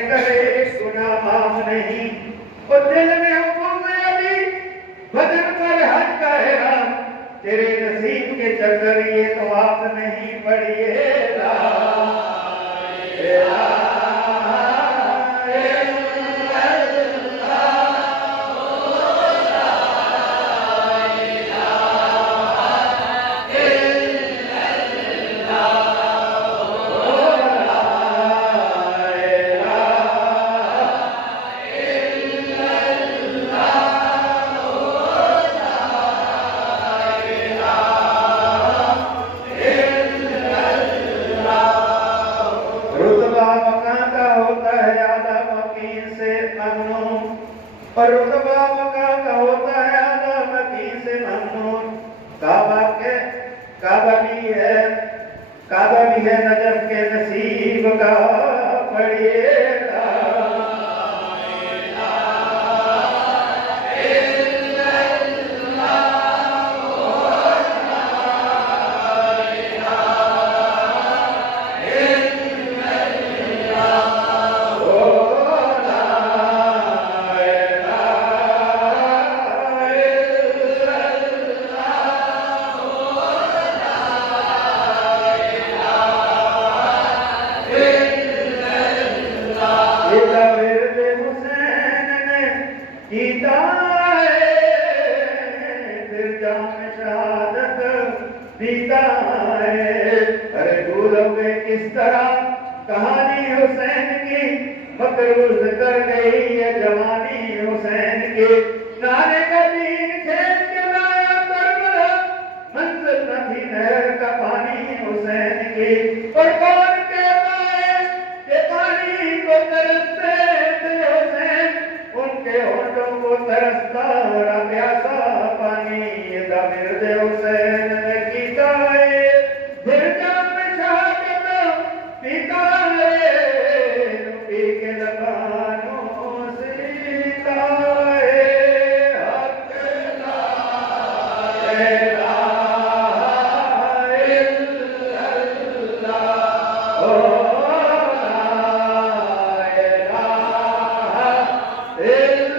करे गुनाह माफ नहीं। और दिल में हुक्म अली बदन पर हज का हैरान, तेरे नसीब के चक्कर ये तो आप नहीं पड़िए। और रुतबा मका का होता है आला मकी से ममनून। काबा भी है नजफ के नसीब का पढ़िएगा। अरे भूलोगे किस तरह कहानी हुसैन की, मकरूज कर गई है जवानी हुसैन की। नारे का दीन खेल के लाया करबला, मंजिल न थी नहर का पानी हुसैन की। और कौन कहता है कि पानी को तरसते थे हुसैन, उनके होठों को तरसता रहा प्यासा पानी। मिर्ज़े हुसैन ने कीता है फिर जाम शहादत पीता है, पी के लबानों से है हक ला इलाहा इल्लल्लाह, ओ ला इलाहा इल्लल्लाह।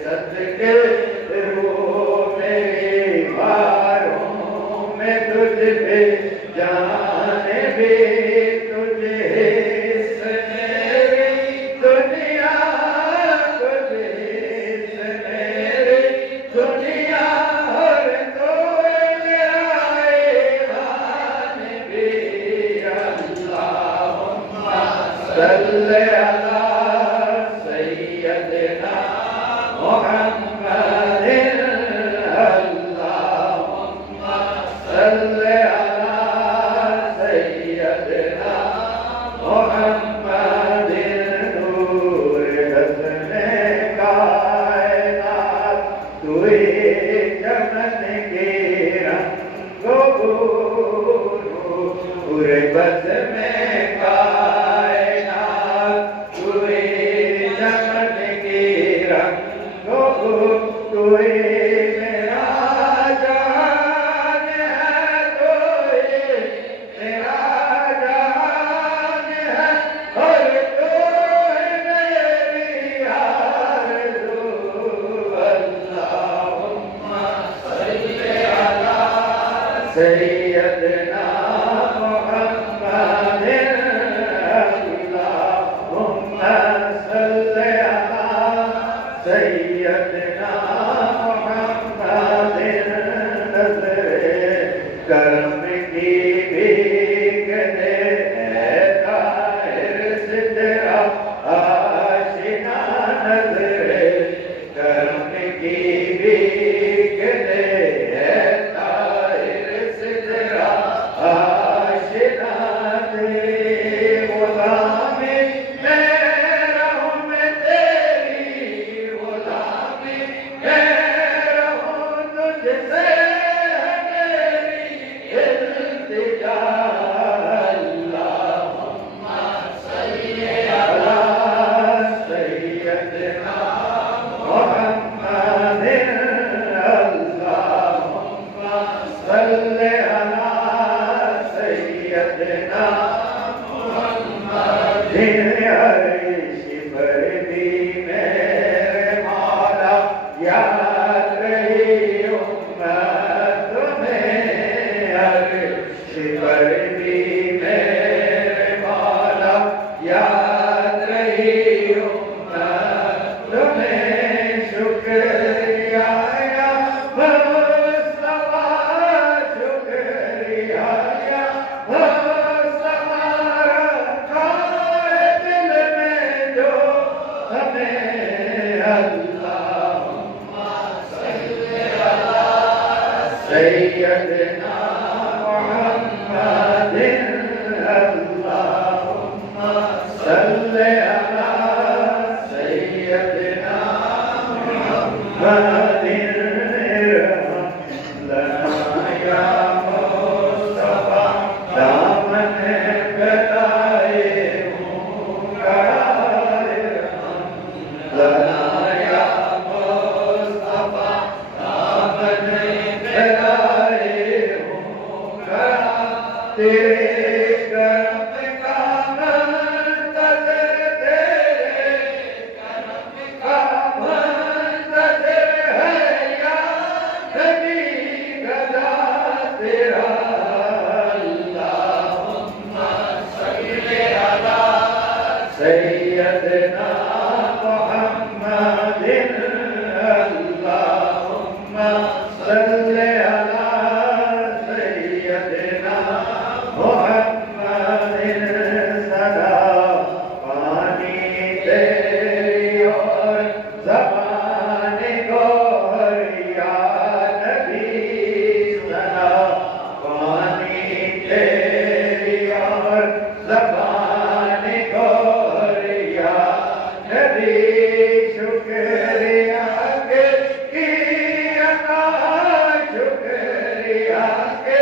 सदके रो मेरे हुए चमन के रंगो पूरे बस में कायनात हुए चमन के रंगो कोई मेरा जान है कोई मेरा जान है और कोई मेरी आरज़ू अल्लाहुम्मा सल्ली अला सय्यदना मुहम्मदिन अल्लाहुम्मा सल्ली अला सय्यदना मुहम्मदिन नज़रे करम की भीख दे ताहिर सिदरा आशिना नज़रे करम की भीख दे ताहिर सिदरा आशिना दे गुलामी मैं रहूं मैं तेरी गुलामी मैं रहूं तुझसे मेरी इल्तिजा अल्लाहुम्मा सल्ली अला सय्यदना मुहम्मदिन अल्लाहुम्मा सल्ली अला सय्यदना मुहम्मदिन अर्श पर भी मेरे मौला याद रही उम्मत तुम्हें अर्श पर भी मेरे मौला याद रही उम्मत तुम्हें शुक्रिया या मुस्तफा शुक्रिया या मुस्तफा रखा है दिल में जो हमें अल्लाहुम्मा सल्ली अला सय्यदना मुहम्मदिन अल्लाहुम्मा सल्ली अला सय्यदना मुहम्मदिन लना या मुस्तफा दामन कदाए मुकराए लना या मुस्तफा दामन कदाए मुकरा तेरे करम का मंतज़र तेरे करम का मंतज़र है या नबी गदा तेरा अल्लाहुम्मा सल्ली अला सय्यदना मुहम्मदिन अल्लाहुम्मा सल्ली अला सय्यदना मुहम्मदिन सदा पानी तेरी और ज़बान गौहर या नबी सदा पानी तेरी और ज़बान गौहर या नबी शुक्रिया के किया शुक्रिया के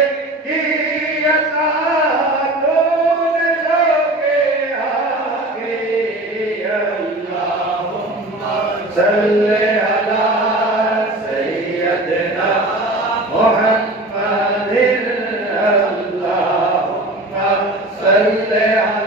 किया तूने जो के आगे अल्लाहुम्मा सल्ली अला सय्यदना मुहम्मदिन अल्लाहुम्मा सल्ली अला